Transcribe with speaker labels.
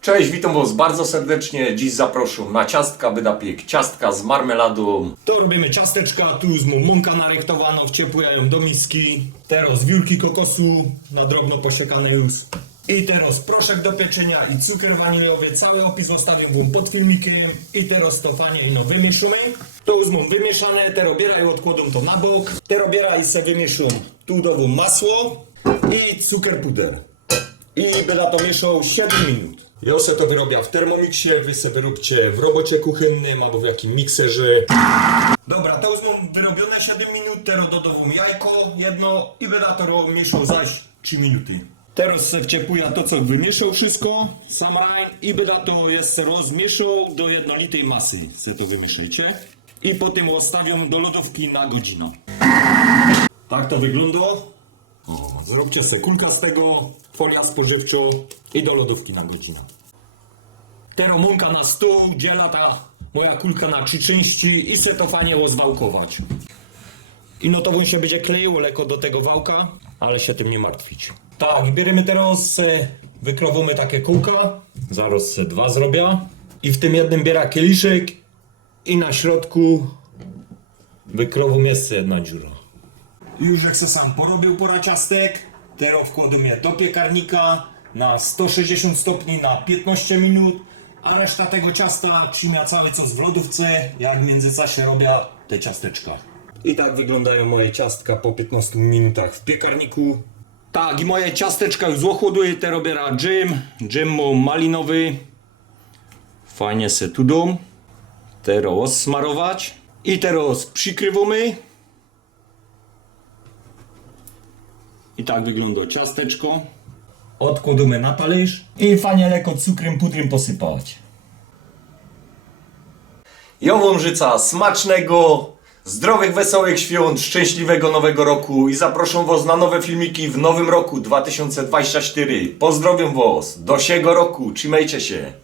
Speaker 1: Cześć, witam Was bardzo serdecznie. Dziś zaproszę na ciastka Bydapiek. Ciastka z marmeladą.
Speaker 2: To robimy ciasteczka, tu z mąka narechtowaną, wciepłają do miski. Teraz wiórki kokosu na drobno posiekane już. I teraz proszek do pieczenia i cukier waniliowy. Cały opis zostawię wam pod filmikiem. I teraz to fajnie no wymieszamy. To już mam wymieszane, teraz bieraj odkładą to na bok. Teraz bieraj se wymieszam tu do masło i cukier puder. I będę to mieszał 7 minut. Ja se to wyrobię w termomiksie, wy se wyróbcie w robocie kuchennym albo w jakim mikserze. Dobra, to już mam wyrobione 7 minut, teraz dodawam jajko jedno i będę to mieszał zaś 3 minuty. Teraz se wciepuje to co wymieszał wszystko, sam rań i będę to jeszcze rozmieszał do jednolitej masy. Se to wymieszajcie. I potem odstawiam do lodówki na godzinę. Tak to wygląda. O, zróbcie se kulka z tego, folia spożywcza i do lodówki na godzinę. Teraz mąka na stół, dziela ta moja kulka na trzy części i se to fajnie rozwałkować. I no to się będzie kleiło lekko do tego wałka, ale się tym nie martwić. Tak, bierzemy teraz, se wykrowamy takie kółka, zaraz se dwa zrobię i w tym jednym biera kieliszek i na środku wykrowam jeszcze jedna dziura. Już jak se sam porobił pora ciastek, teraz wkładam je do piekarnika na 160 stopni na 15 minut, a reszta tego ciasta trzyma cały czas w lodówce, jak w międzyczasie robię te ciasteczka. I tak wyglądają moje ciastka po 15 minutach w piekarniku. Tak, i moje ciasteczka już złochłoduję, teraz robię dżem, dżem mam malinowy. Fajnie se tu dom. Teraz smarować. I teraz przykrywamy. I tak wygląda ciasteczko. Odkładamy na talerz i fajnie lekko cukrem, pudrem posypać.
Speaker 1: Ja Wam życzę smacznego, zdrowych, wesołych świąt, szczęśliwego nowego roku i zaproszę Was na nowe filmiki w nowym roku 2024. Pozdrowiam Was, do siego roku, trzymajcie się.